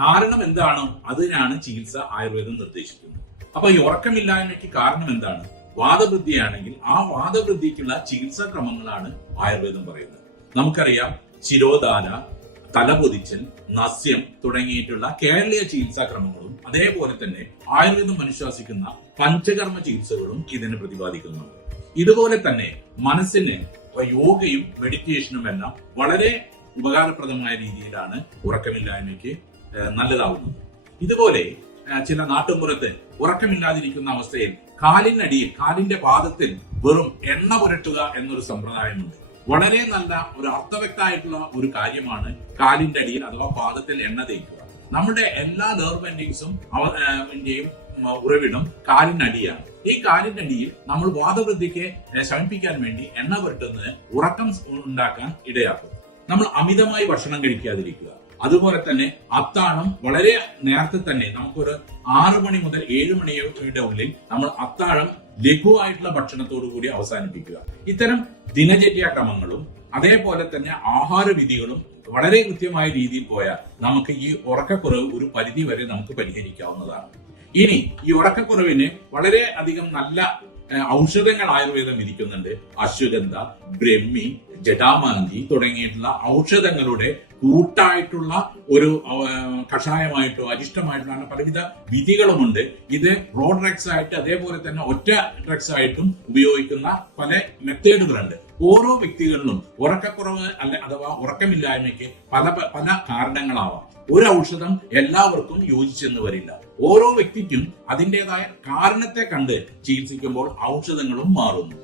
കാരണം എന്താണോ അതിനാണ് ചികിത്സ ആയുർവേദം നിർദ്ദേശിക്കുന്നത്. അപ്പൊ ഈ ഉറക്കമില്ലായ്മയ്ക്ക് കാരണം എന്താണ്? വാദവൃദ്ധിയാണെങ്കിൽ ആ വാദവൃദ്ധിക്കുള്ള ചികിത്സാ ക്രമങ്ങളാണ് ആയുർവേദം പറയുന്നത്. നമുക്കറിയാം ശിരോധാര, തലപൊതിച്ചൽ, നസ്യം തുടങ്ങിയിട്ടുള്ള കേരളീയ ചികിത്സാ ക്രമങ്ങളും അതേപോലെ തന്നെ ആയുർവേദം അനുശാസിക്കുന്ന പഞ്ചകർമ്മ ചികിത്സകളും ഇതിനെ പ്രതിപാദിക്കുന്നുണ്ട്. ഇതുപോലെ തന്നെ മനസ്സിന് യോഗയും മെഡിറ്റേഷനും എല്ലാം വളരെ ഉപകാരപ്രദമായ രീതിയിലാണ് ഉറക്കമില്ലായ്മയ്ക്ക് നല്ലതാവുന്നത്. ഇതുപോലെ ചില നാട്ടുമ്പുറത്ത് ഉറക്കമില്ലാതിരിക്കുന്ന അവസ്ഥയിൽ കാലിനടിയിൽ, കാലിന്റെ പാദത്തിൽ വെറും എണ്ണ പുരട്ടുക എന്നൊരു സമ്പ്രദായമുണ്ട്. വളരെ നല്ല ഒരു അർത്ഥവ്യക്തമായിട്ടുള്ള ഒരു കാര്യമാണ് കാലിന്റെ അടിയിൽ അഥവാ പാദത്തിൽ എണ്ണ തേക്കുക. നമ്മുടെ എല്ലാ നെർവ് എൻഡിങ്സും ഉറവിടം കാലിനടിയാണ്. ഈ കാലിന്റെ അടിയിൽ നമ്മൾ വാദവൃദ്ധിക്ക് ശമിപ്പിക്കാൻ വേണ്ടി എണ്ണ പുരട്ടുന്നത് ഉറക്കം ഉണ്ടാക്കാൻ ഇടയാക്കും. നമ്മൾ അമിതമായി ഭക്ഷണം കഴിക്കാതിരിക്കുക. അതുപോലെ തന്നെ അത്താഴം വളരെ നേരത്തെ തന്നെ, നമുക്കൊരു 6 മണി മുതൽ 7 മണിയുടെ ഉള്ളിൽ നമ്മൾ അത്താഴം ലഘുവായിട്ടുള്ള ഭക്ഷണത്തോടു കൂടി അവസാനിപ്പിക്കുക. ഇത്തരം ദിനചര്യാക്രമങ്ങളും അതേപോലെ തന്നെ ആഹാര വിധികളും വളരെ കൃത്യമായ രീതിയിൽ പോയാൽ നമുക്ക് ഈ ഉറക്കക്കുറവ് ഒരു പരിധി വരെ നമുക്ക് പരിഹരിക്കാവുന്നതാണ്. ഇനി ഈ ഉറക്കക്കുറവിന് വളരെ അധികം നല്ല ഔഷധങ്ങൾ ആയുർവേദം വിധിക്കുന്നുണ്ട്. അശ്വഗന്ധ, ബ്രഹ്മി, ജടാമാഞ്ചി തുടങ്ങിയിട്ടുള്ള ഔഷധങ്ങളുടെ കൂട്ടായിട്ടുള്ള ഒരു കഷായമായിട്ടോ അരിഷ്ടമായിട്ടോ പലവിധ വിധികളുമുണ്ട്. ഇത് റോ ഡ്രഗ്സ് ആയിട്ട് അതേപോലെ തന്നെ ഒറ്റ ഡ്രഗ്സ് ആയിട്ടും ഉപയോഗിക്കുന്ന പല മെത്തേഡുകളുണ്ട്. ഓരോ വ്യക്തികളിലും ഉറക്കക്കുറവ് അഥവാ ഉറക്കമില്ലായ്മയ്ക്ക് പല പല കാരണങ്ങളാവാം. ഒരു ഔഷധം എല്ലാവർക്കും യോജിച്ചെന്ന് വരില്ല. ഓരോ വ്യക്തിക്കും അതിൻ്റെതായ കാരണത്തെ കണ്ട് ചികിത്സിക്കുമ്പോൾ ഔഷധങ്ങളും മാറുന്നു.